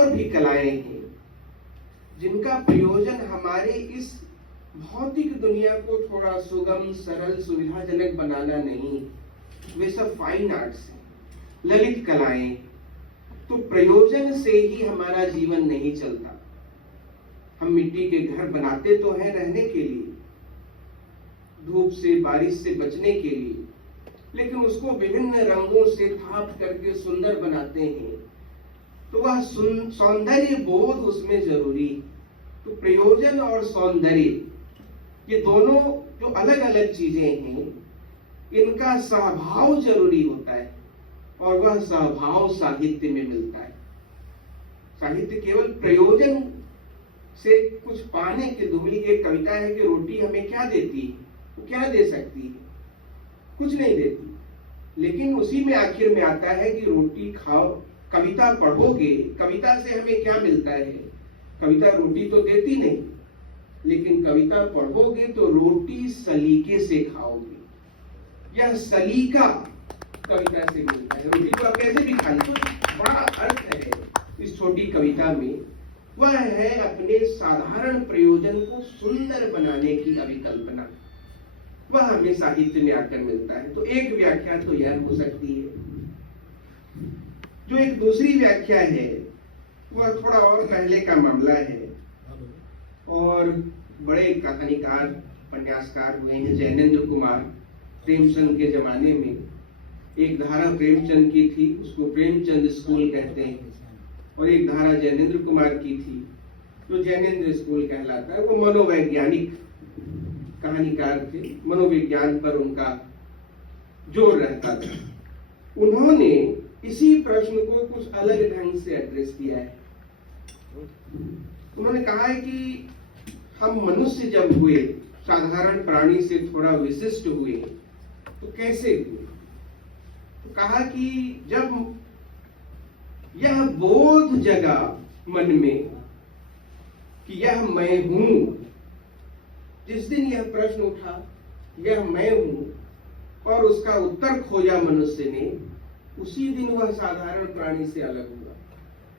और भी कलाएं हैं जिनका प्रयोजन हमारे इस भौतिक दुनिया को थोड़ा सुगम, सरल, सुविधाजनक बनाना नहीं, वे सब फाइन आर्ट्स हैं, ललित कलाएं। तो प्रयोजन से ही हमारा जीवन नहीं चलता। हम मिट्टी के घर बनाते तो हैं रहने के लिए, धूप से, बारिश से बचने के लिए, लेकिन उसको विभिन्न रंगों से थाप करके सुंदर बनाते हैं, तो वह सौंदर्य बोध उसमें जरूरी। तो प्रयोजन और सौंदर्य, ये दोनों जो अलग अलग चीजें हैं, इनका सहभाव जरूरी होता है, और वह सहभाव साहित्य में मिलता है। साहित्य केवल प्रयोजन से कुछ पाने के धूमिल। एक कविता है कि रोटी हमें क्या देती है, वो क्या दे सकती है, कुछ नहीं देती। लेकिन उसी में आखिर में आता है कि रोटी खाओ, कविता पढ़ोगे, कविता से हमें क्या मिलता है। कविता रोटी तो देती नहीं, लेकिन कविता पढ़ोगे तो रोटी सलीके से खाओगे। यह सलीका कविता से मिलता है। रोटी तो आप कैसे भी खा लो। तो बड़ा अर्थ है इस छोटी कविता में। वह है अपने साधारण प्रयोजन को सुंदर बनाने की अभिकल्पना। वह हमें साहित्य में आकर मिलता है। तो एक व्याख्या तो यह हो सकती है। जो एक दूसरी व्याख्या है वह थोड़ा और पहले का मामला है, और बड़े कहानीकार, उपन्यासकार हुए हैं जैनेन्द्र कुमार। प्रेमचंद के जमाने में एक धारा प्रेमचंद की थी, उसको प्रेमचंद स्कूल कहते हैं, और एक धारा जैनेन्द्र कुमार की थी जो जैनेन्द्र स्कूल कहलाता है। वो मनोवैज्ञानिक कहानीकार थे, मनोविज्ञान पर उनका जोर रहता था। उन्होंने इसी प्रश्न को कुछ अलग ढंग से एड्रेस किया है। उन्होंने कहा है कि हम मनुष्य जब हुए, साधारण प्राणी से थोड़ा विशिष्ट हुए, तो कैसे हुए। तो कहा कि जब यह बोध जगा मन में कि यह मैं हूं, जिस दिन यह प्रश्न उठा, यह मैं हूं, और उसका उत्तर खोजा मनुष्य ने, उसी दिन वह साधारण प्राणी से अलग हुआ।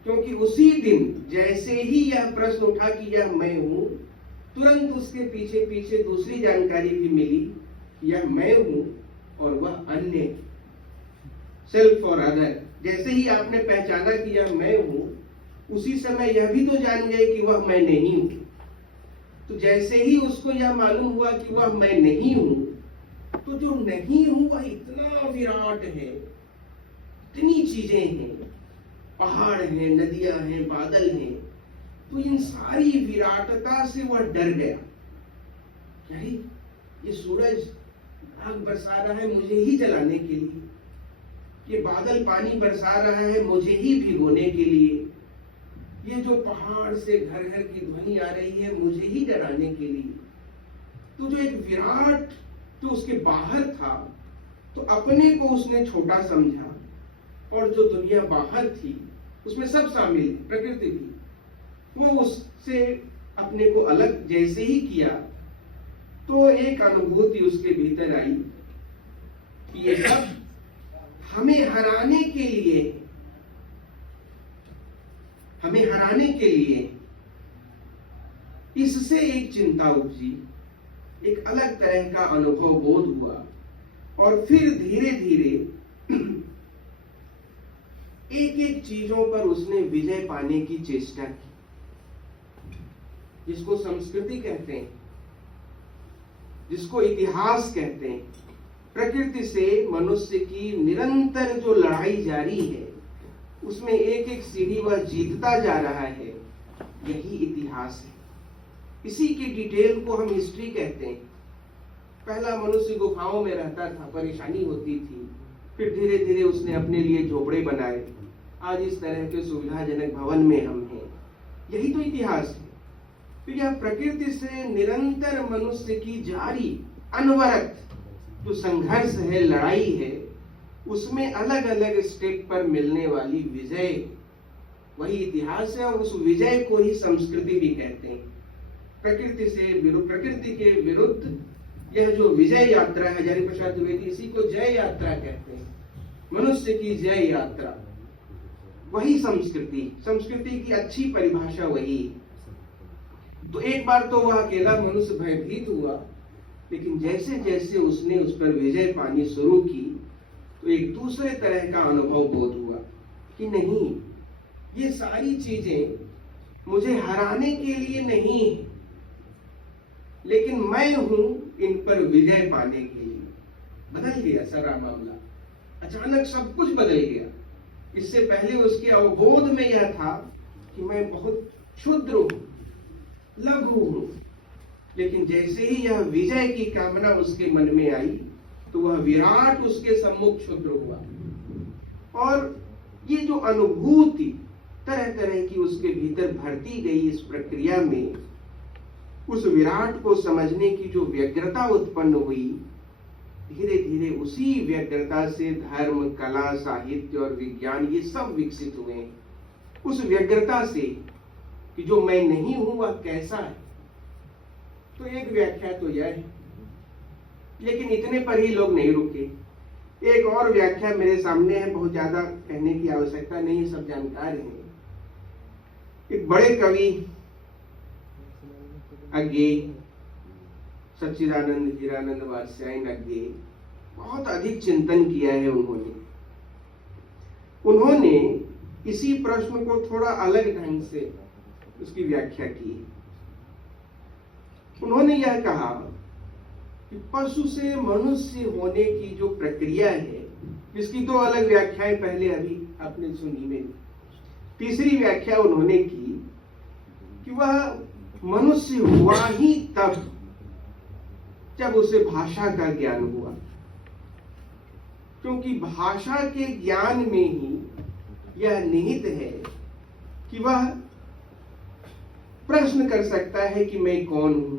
क्योंकि उसी दिन जैसे ही यह प्रश्न उठा कि यह मैं हूं, तुरंत उसके पीछे पीछे दूसरी जानकारी भी मिली, यह मैं हूं और वह अन्य, सेल्फ और अदर। जैसे ही आपने पहचाना कि यह मैं हूं, उसी समय यह भी तो जान गए कि वह मैं नहीं हूं। तो जैसे ही उसको यह मालूम हुआ कि वह मैं नहीं हूं, तो जो नहीं हूं वह इतना विराट है, इतनी चीजें हैं, पहाड़ हैं, नदियां हैं, बादल हैं। तो इन सारी विराटता से वह डर गया। क्या ये सूरज आग बरसा रहा है मुझे ही जलाने के लिए, ये बादल पानी बरसा रहा है मुझे ही भिगोने के लिए, ये जो पहाड़ से घर घर की ध्वनि आ रही है मुझे ही डराने के लिए। तो जो एक विराट जो उसके बाहर था, तो अपने को उसने छोटा समझा, और जो दुनिया बाहर थी उसमें सब शामिल, प्रकृति भी, वो उससे अपने को अलग जैसे ही किया, तो एक अनुभूति उसके भीतर आई कि ये सब हमें हराने के लिए, हमें हराने के लिए। इससे एक चिंता उपजी, एक अलग तरह का अनुभव बोध हुआ, और फिर धीरे धीरे एक एक चीजों पर उसने विजय पाने की चेष्टा की, जिसको संस्कृति कहते हैं, जिसको इतिहास कहते हैं। प्रकृति से मनुष्य की निरंतर जो लड़ाई जारी है, उसमें एक एक सीढ़ी वह जीतता जा रहा है, यही इतिहास है। इसी की डिटेल को हम हिस्ट्री कहते हैं। पहला मनुष्य गुफाओं में रहता था, परेशानी होती थी, फिर धीरे धीरे उसने अपने लिए झोपड़े बनाए, आज इस तरह के सुविधाजनक भवन में हम हैं। यही तो इतिहास है। तो यह प्रकृति से निरंतर मनुष्य की जारी अनवरत जो संघर्ष है, लड़ाई है, उसमें अलग अलग स्टेप पर मिलने वाली विजय, वही इतिहास है। और उस विजय को ही संस्कृति भी कहते हैं। प्रकृति से प्रकृति के विरुद्ध यह जो विजय यात्रा है, हजारी प्रसाद द्विवेदी इसी को जय यात्रा कहते हैं, मनुष्य की जय यात्रा। वही संस्कृति, संस्कृति की अच्छी परिभाषा वही। तो एक बार तो वह अकेला मनुष्य भयभीत हुआ, लेकिन जैसे जैसे उसने उस पर विजय पानी शुरू की तो एक दूसरे तरह का अनुभव बोध हुआ कि नहीं, ये सारी चीजें मुझे हराने के लिए नहीं है, लेकिन मैं हूं इन पर विजय पाने के लिए। बदल गया सारा मामला, अचानक सब कुछ बदल गया। इससे पहले उसके अवबोध में यह था कि मैं बहुत क्षुद्र हूं, लघु हूं, लेकिन जैसे ही यह विजय की कामना उसके मन में आई तो वह विराट उसके सम्मुख क्षुद्र हुआ। और ये जो अनुभूति तरह तरह की उसके भीतर भरती गई, इस प्रक्रिया में उस विराट को समझने की जो व्यग्रता उत्पन्न हुई, धीरे धीरे उसी व्यग्रता से धर्म, कला, साहित्य और विज्ञान ये सब विकसित हुए। उस व्यग्रता से कि जो मैं नहीं हूं वह कैसा है। तो एक व्याख्या तो यह है, लेकिन इतने पर ही लोग नहीं रुके। एक और व्याख्या मेरे सामने है, बहुत ज्यादा कहने की आवश्यकता नहीं, सब जानकार हैं। एक बड़े कवि अज्ञेय सच्चिदानंद हीरानंद वात्स्यायन अज्ञेय, बहुत अधिक चिंतन किया है उन्होंने इसी प्रश्न को थोड़ा अलग ढंग से उसकी व्याख्या की। उन्होंने यह कहा कि पशु से मनुष्य होने की जो प्रक्रिया है, जिसकी तो अलग व्याख्याएं पहले अभी आपने सुनी में, तीसरी व्याख्या उन्होंने की कि वह मनुष्य हुआ ही तब जब उसे भाषा का ज्ञान हुआ, क्योंकि भाषा के ज्ञान में ही यह निहित है कि वह प्रश्न कर सकता है कि मैं कौन हूं।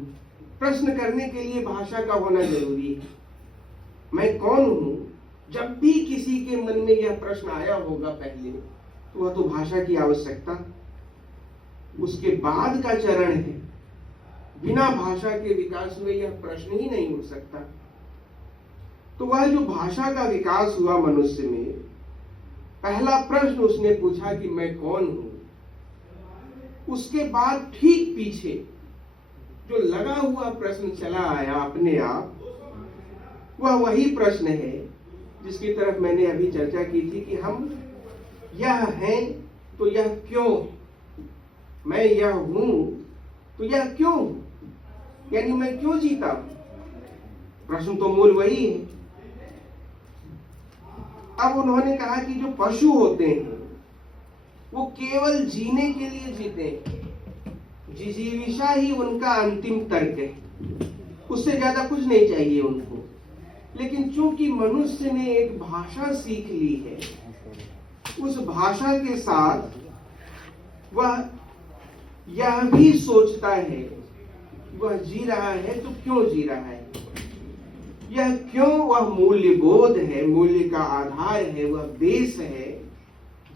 प्रश्न करने के लिए भाषा का होना जरूरी है। मैं कौन हूं, जब भी किसी के मन में यह प्रश्न आया होगा पहले, तो वह तो भाषा की आवश्यकता उसके बाद का चरण है। बिना भाषा के विकास में यह प्रश्न ही नहीं उठ सकता। तो वह जो भाषा का विकास हुआ मनुष्य में, पहला प्रश्न उसने पूछा कि मैं कौन हूं। उसके बाद ठीक पीछे जो लगा हुआ प्रश्न चला आया अपने आप, वह वही प्रश्न है जिसकी तरफ मैंने अभी चर्चा की थी कि हम यह हैं तो यह क्यों, मैं यह हूं तो यह क्यों, यानी मैं क्यों जीता। प्रश्न तो मूल वही है। अब उन्होंने कहा कि जो पशु होते हैं वो केवल जीने के लिए जीते हैं, जिजीविषा ही उनका अंतिम तर्क है, उससे ज्यादा कुछ नहीं चाहिए उनको। लेकिन चूंकि मनुष्य ने एक भाषा सीख ली है, उस भाषा के साथ वह यह भी सोचता है वह जी रहा है तो क्यों जी रहा है। यह क्यों वह मूल्य बोध है, मूल्य का आधार है, वह बेस है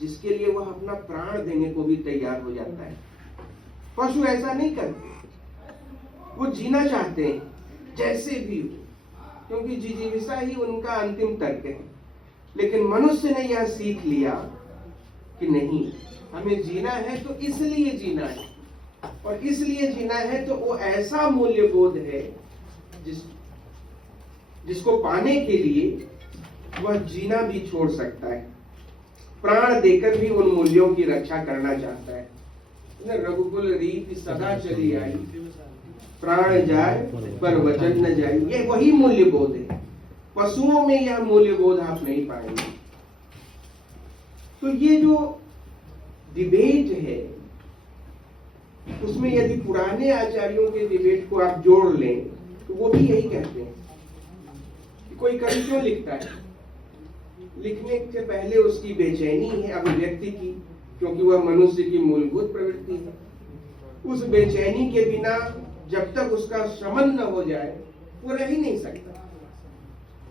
जिसके लिए वह अपना प्राण देने को भी तैयार हो जाता है। पशु ऐसा नहीं करते, वो जीना चाहते हैं जैसे भी हो, क्योंकि जिजीविषा ही उनका अंतिम तर्क है। लेकिन मनुष्य ने यह सीख लिया कि नहीं, हमें जीना है तो इसलिए जीना है, और इसलिए जीना है तो वो ऐसा मूल्य बोध है जिसको पाने के लिए वह जीना भी छोड़ सकता है, प्राण देकर भी उन मूल्यों की रक्षा करना चाहता है। रघुकुल रीति सदा चली आई, प्राण जाए पर वचन न जाए, ये वही मूल्य बोध है। पशुओं में यह मूल्य बोध आप नहीं पाएंगे। तो ये जो डिबेट है, उसमें यदि पुराने आचार्यों के डिबेट को आप जोड़ लें तो वो भी यही कहते हैं कि कोई कवि क्यों लिखता है, लिखने से पहले उसकी बेचैनी है अभिव्यक्ति की, क्योंकि वह मनुष्य की मूलभूत प्रवृत्ति है। उस बेचैनी के बिना जब तक उसका शमन न हो जाए वो रह ही नहीं सकता।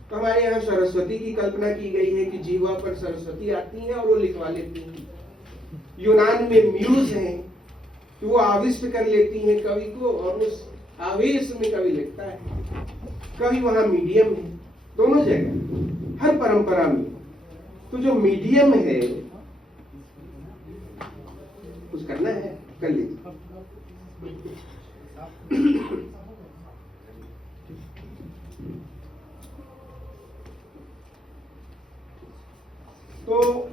तो हमारे यहाँ सरस्वती की कल्पना की गई है कि जीवा पर सरस्वती आती है और वो लिखवा लेती है। यूनान में म्यूज है कि वो आविष्ट कर लेती है कवि को, और उस आवेश में कवि लिखता है। कवि वहां मीडियम है, दोनों जगह, हर परंपरा में। तो जो मीडियम है कुछ करना है कर लीजिए। तो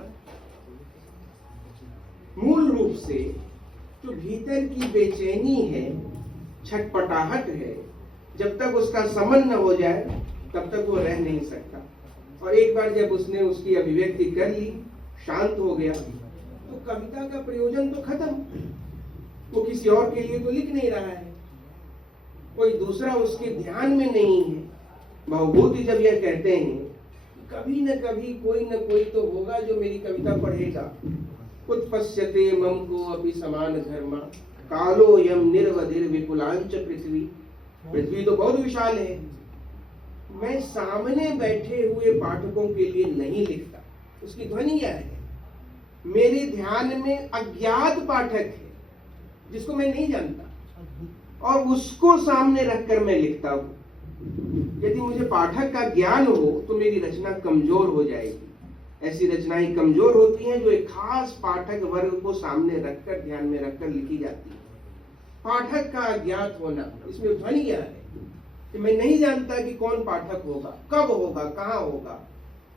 मूल रूप से जो भीतर की बेचैनी है, छटपटाहट है, जब तक उसका समन न हो जाए तब तक वो रह नहीं सकता। और एक बार जब उसने उसकी अभिव्यक्ति कर ली, शांत हो गया, तो कविता का प्रयोजन तो खत्म। वो किसी और के लिए तो लिख नहीं रहा है, कोई दूसरा उसके ध्यान में नहीं है। भवभूति जब यह कहते हैं कभी न कभी कोई न कोई तो होगा जो मेरी कविता पढ़ेगा। उत्पश्यते मम को अपि समान धर्मा कालो यम निर्वधिर विपुलांच पृथ्वी। पृथ्वी तो बहुत विशाल है, मैं सामने बैठे हुए पाठकों के लिए नहीं लिखता। उसकी ध्वनि क्या है? मेरे ध्यान में अज्ञात पाठक है जिसको मैं नहीं जानता, और उसको सामने रखकर मैं लिखता हूं। यदि मुझे पाठक का ज्ञान हो तो मेरी रचना कमजोर हो जाएगी। ऐसी रचनाएं कमजोर होती हैं जो एक खास पाठक वर्ग को सामने रखकर, ध्यान में रखकर लिखी जाती है। पाठक का अज्ञात होना, इसमें ध्वनि क्या है कि मैं नहीं जानता कि कौन पाठक होगा, कब होगा, कहां होगा,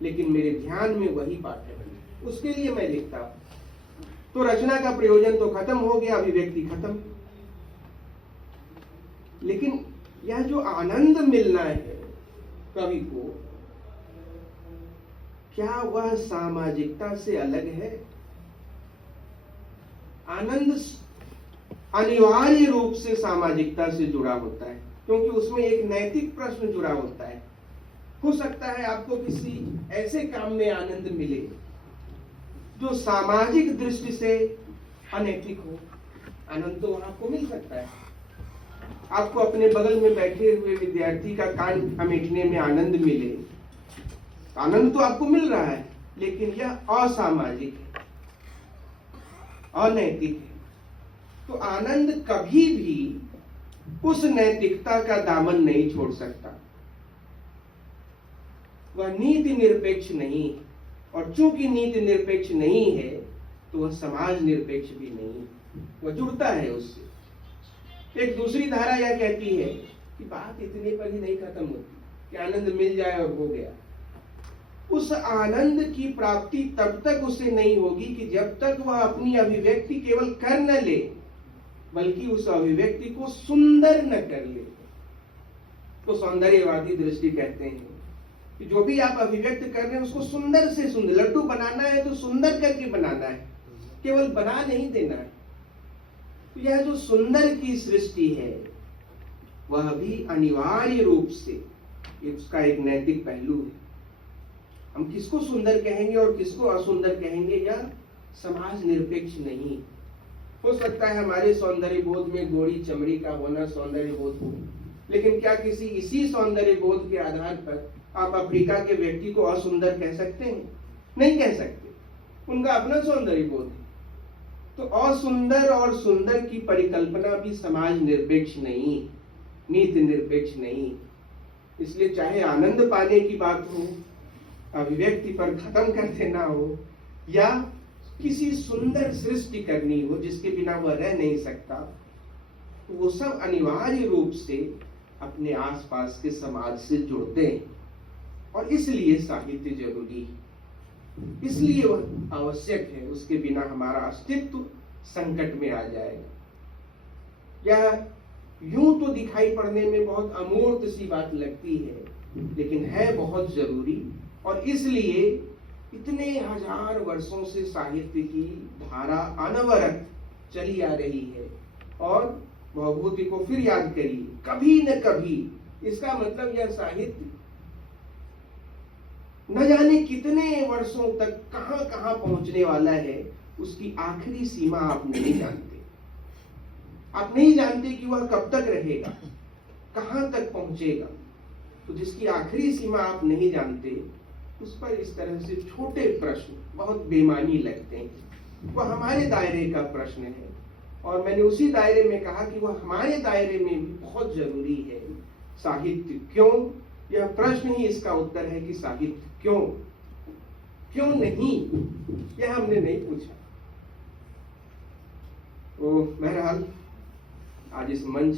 लेकिन मेरे ध्यान में वही पाठक है, उसके लिए मैं लिखता हूं। तो रचना का प्रयोजन तो खत्म हो गया, अभिव्यक्ति खत्म। लेकिन यह जो आनंद मिलना है कवि को, क्या वह सामाजिकता से अलग है? आनंद अनिवार्य रूप से सामाजिकता से जुड़ा होता है, क्योंकि उसमें एक नैतिक प्रश्न जुड़ा होता है। हो सकता है आपको किसी ऐसे काम में आनंद मिले जो सामाजिक दृष्टि से अनैतिक हो, आनंद तो आपको मिल सकता है। आपको अपने बगल में बैठे हुए विद्यार्थी का कान अमेठने में आनंद मिले, आनंद तो आपको मिल रहा है, लेकिन यह असामाजिक है, अनैतिक है। तो आनंद कभी भी उस नैतिकता का दामन नहीं छोड़ सकता। वह नीति निरपेक्ष नहीं है, और चूंकि नीति निरपेक्ष नहीं है तो वह समाज निरपेक्ष भी नहीं है, वह जुड़ता है उससे। एक दूसरी धारा यह कहती है कि बात इतने पर ही नहीं खत्म होती कि आनंद मिल जाए और हो गया। उस आनंद की प्राप्ति तब तक उसे नहीं होगी कि जब तक वह अपनी अभिव्यक्ति केवल कर न ले, बल्कि उस अभिव्यक्ति को सुंदर न कर ले। तो सौंदर्यवादी दृष्टि कहते हैं कि जो भी आप अभिव्यक्त कर रहे हैं उसको सुंदर से सुंदर, लड्डू बनाना है तो सुंदर करके बनाना है, केवल बना नहीं देना है। तो यह जो सुंदर की सृष्टि है वह भी अनिवार्य रूप से उसका एक नैतिक पहलू है। हम किसको सुंदर कहेंगे और किसको असुंदर कहेंगे, यह समाज निरपेक्ष नहीं। हो सकता है हमारे सौंदर्य बोध में गोरी चमड़ी का होना सौंदर्य बोध हो, लेकिन क्या किसी इसी सौंदर्य बोध के आधार पर आप अफ्रीका के व्यक्ति को असुंदर कह सकते हैं? नहीं कह सकते, उनका अपना सौंदर्य बोध है। तो असुंदर और सुंदर की परिकल्पना भी समाज निरपेक्ष नहीं, नीति निरपेक्ष नहीं। इसलिए चाहे आनंद पाने की बात हो, अभिव्यक्ति पर खत्म कर देना हो, या किसी सुंदर सृष्टि करनी हो जिसके बिना वह रह नहीं सकता, तो वो सब अनिवार्य रूप से अपने आसपास के समाज से जुड़ते हैं। और इसलिए साहित्य जरूरी है, इसलिए वह आवश्यक है, उसके बिना हमारा अस्तित्व संकट में आ जाएगा। यह यूं तो दिखाई पड़ने में बहुत अमूर्त सी बात लगती है, लेकिन है बहुत जरूरी। और इसलिए इतने हजार वर्षों से साहित्य की धारा अनवरत चली आ रही है। और भवभूति को फिर याद करिए, कभी न कभी, इसका मतलब यह साहित्य न जाने कितने वर्षों तक कहां कहां पहुंचने वाला है, उसकी आखिरी सीमा आप नहीं जानते। आप नहीं जानते कि वह कब तक रहेगा, कहां तक पहुंचेगा। तो जिसकी आखिरी सीमा आप नहीं जानते, उस पर इस तरह से छोटे प्रश्न बहुत बेमानी लगते हैं। वह हमारे दायरे का प्रश्न है, और मैंने उसी दायरे में कहा कि वह हमारे दायरे में भी बहुत जरूरी है। साहित्य क्यों, यह प्रश्न ही इसका उत्तर है कि साहित्य क्यों, क्यों नहीं, यह हमने नहीं पूछा। तो बहरहाल आज इस मंच